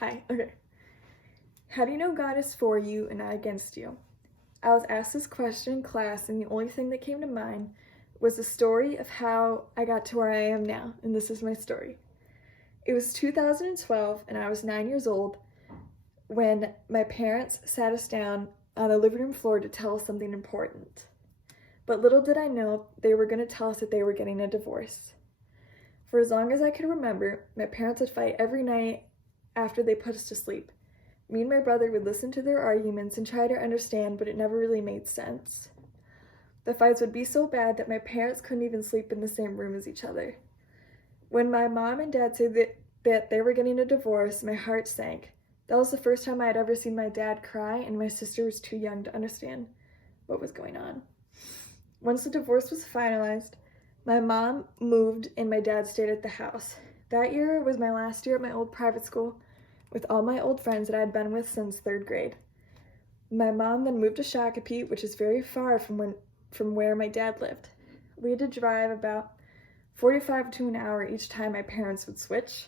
Hi, okay. How do you know God is for you and not against you? I was asked this question in class, and the only thing that came to mind was the story of how I got to where I am now, and this is my story. It was 2012, and I was 9 years old when my parents sat us down on the living room floor to tell us something important. But little did I know they were going to tell us that they were getting a divorce. For as long as I could remember, my parents would fight every night after they put us to sleep. Me and my brother would listen to their arguments and try to understand, but it never really made sense. The fights would be so bad that my parents couldn't even sleep in the same room as each other. When my mom and dad said that they were getting a divorce, my heart sank. That was the first time I had ever seen my dad cry, and my sister was too young to understand what was going on. Once the divorce was finalized, my mom moved and my dad stayed at the house. That year was my last year at my old private school with all my old friends that I had been with since 3rd grade. My mom then moved to Shakopee, which is very far from where my dad lived. We had to drive about 45 to an hour each time my parents would switch.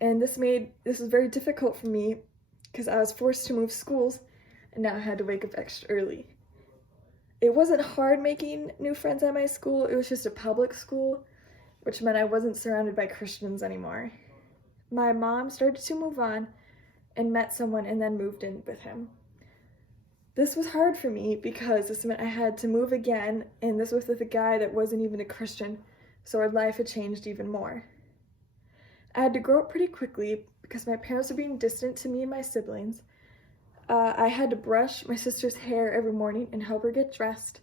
And this was very difficult for me because I was forced to move schools and now I had to wake up extra early. It wasn't hard making new friends at my school, it was just a public school, which meant I wasn't surrounded by Christians anymore. My mom started to move on and met someone and then moved in with him. This was hard for me because this meant I had to move again, and this was with a guy that wasn't even a Christian, so our life had changed even more. I had to grow up pretty quickly because my parents were being distant to me and my siblings. I had to brush my sister's hair every morning and help her get dressed,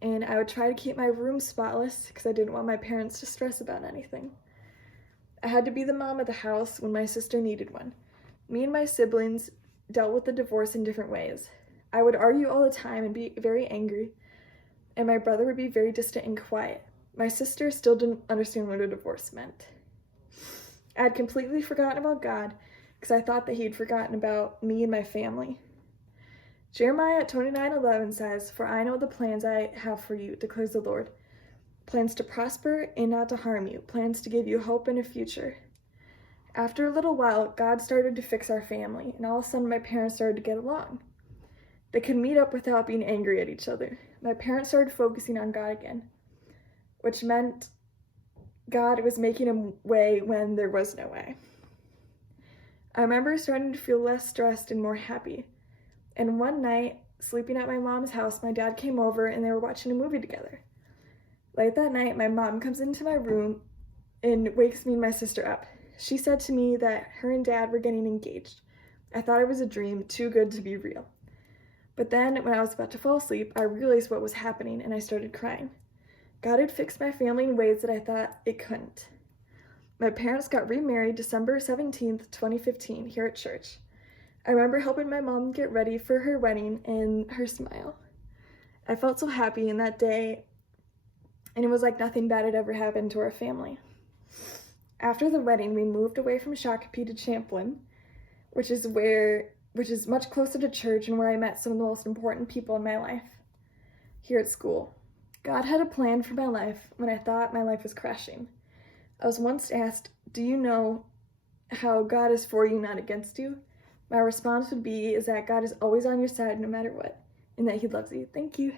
and I would try to keep my room spotless because I didn't want my parents to stress about anything. I had to be the mom of the house when my sister needed one. Me and my siblings dealt with the divorce in different ways. I would argue all the time and be very angry, and my brother would be very distant and quiet. My sister still didn't understand what a divorce meant. I had completely forgotten about God because I thought that he had forgotten about me and my family. Jeremiah 29:11 says, "For I know the plans I have for you, declares the Lord. Plans to prosper and not to harm you, plans to give you hope and a future." After a little while, God started to fix our family, and all of a sudden my parents started to get along. They could meet up without being angry at each other. My parents started focusing on God again, which meant God was making a way when there was no way. I remember starting to feel less stressed and more happy. And one night, sleeping at my mom's house, my dad came over and they were watching a movie together. Late that night, my mom comes into my room and wakes me and my sister up. She said to me that her and dad were getting engaged. I thought it was a dream, too good to be real. But then, when I was about to fall asleep, I realized what was happening and I started crying. God had fixed my family in ways that I thought it couldn't. My parents got remarried December 17th, 2015, here at church. I remember helping my mom get ready for her wedding and her smile. I felt so happy in that day, and it was like nothing bad had ever happened to our family. After the wedding, we moved away from Shakopee to Champlin, which is much closer to church and where I met some of the most important people in my life, here at school. God had a plan for my life when I thought my life was crashing. I was once asked, "Do you know how God is for you, not against you?" My response would be is that God is always on your side no matter what, and that he loves you. Thank you.